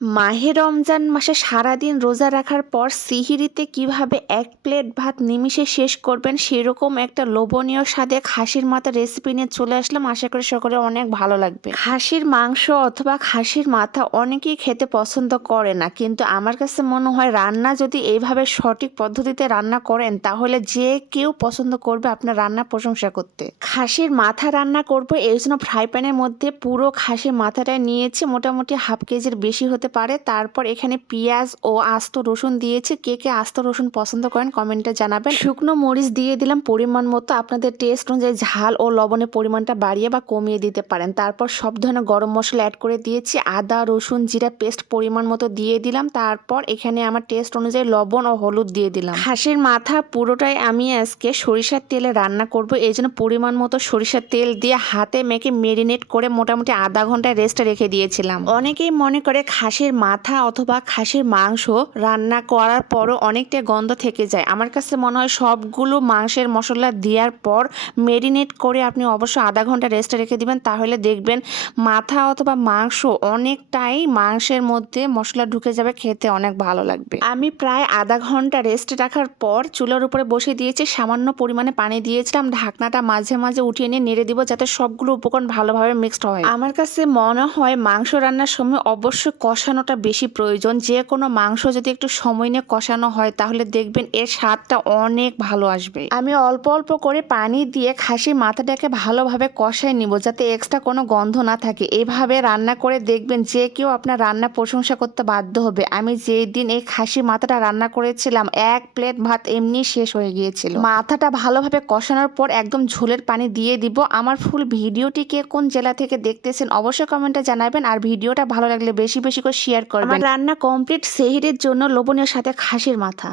মাহে রমজান মাসে সারাদিন রোজা রাখার পর সিহিরিতে কিভাবে ১ প্লেট ভাত নিমিষে শেষ করবেন সেরকম একটা লোভনীয় স্বাদে খাসির মাথা রেসিপি নিয়ে চলে আসলাম। আশা করি সকলে অনেক ভালো লাগবে। খাসির মাংস অথবা খাসির মাথা অনেকেই খেতে পছন্দ করে না, কিন্তু আমার কাছে মনে হয় রান্না যদি এইভাবে সঠিক পদ্ধতিতে রান্না করেন তাহলে যে কেউ পছন্দ করবে আপনার রান্না প্রশংসা করতে। খাসির মাথা রান্না করব, এই জন্য ফ্রাই প্যানের মধ্যে পুরো খাসির মাথাটা নিয়েছি, মোটামুটি হাফ কেজির বেশি হতে পারে। তারপর এখানে পেঁয়াজ ও আস্ত রসুন দিয়েছি। কে কে আস্ত রসুন পছন্দ করেন কমেন্টে জানাবেন। শুকনো মরিচ দিয়ে দিলাম পরিমাণ মতো, আপনাদের টেস্ট অনুযায়ী ঝাল ও লবণের পরিমাণটা বাড়িয়ে বা কমিয়ে দিতে পারেন। তারপর সব ধরনের গরম মশলা অ্যাড করে দিয়েছি, আদা রসুন জিরা পেস্ট পরিমাণ মতো দিয়ে দিলাম। তারপর এখানে আমার টেস্ট অনুযায়ী লবণ ও হলুদ দিয়ে দিলাম। খাসির মাথা পুরোটাই আমি আজকে সরিষার তেলে রান্না করব, এই জন্য পরিমাণ মতো সরিষার তেল দিয়ে হাতে মেখে মেরিনেট করে মোটামুটি আধা ঘন্টা রেস্টে রেখে দিয়েছিলাম। অনেকেই মনে করে খাসির মাথা অথবা খাসির মাংস রান্না করার পরও অনেকটা গন্ধ থেকে যায়। আমার কাছে মনে হয় সবগুলো মাংসের মশলা দেওয়ার পর মেরিনেট করে আপনি অবশ্যই আধা ঘন্টা রেস্টে রেখে দিবেন, তাহলে দেখবেন মাথা অথবা মাংস অনেকটাই মাংসের মধ্যে মশলা ঢুকে যাবে, খেতে অনেক ভালো লাগবে। আমি প্রায় আধা ঘন্টা রেস্টে রাখার পর চুলার উপরে বসে দিয়েছি, সামান্য পরিমাণে পানি দিয়েছিলাম, ঢাকনাটা মাঝে মাঝে উঠিয়ে নিয়ে নেড়ে দিব যাতে সবগুলো উপকরণ ভালোভাবে মিক্সড হয়। আমার কাছে মনে হয় মাংস রান্নার সময় অবশ্যই কষানোটা বেশি প্রয়োজন। যে কোনো মাংস যদি একটু সময় নিয়ে কষানো হয় তাহলে দেখবেন এর স্বাদটা অনেক ভালো আসবে। আমি অল্প অল্প করে পানি দিয়ে খাসির মাথাটাকে ভালোভাবে কষাই নিব যাতে এক্সট্রা কোনো গন্ধ না থাকে। এইভাবে রান্না করে দেখবেন যে কেউ আপনার রান্না প্রশংসা করতে বাধ্য হবে। আমি যেই দিন এই খাসির মাথাটা রান্না করেছিলাম 1 প্লেট ভাত এমনি শেষ হয়ে গিয়েছিল। মাথাটা ভালোভাবে কষানোর পর একদম ঝোলের পানি দিয়ে দিব। আমার ফুল ভিডিওটিকে কোন জেলা থেকে দেখতেছেন অবশ্যই কমেন্টে জানাবেন, আর ভিডিওটা ভালো লাগলে বেশি বেশি করে শেয়ার করবেন। আমার রান্না কমপ্লিট, সেহরির জন্য লোভনীয় সাথে খাসির মাথা।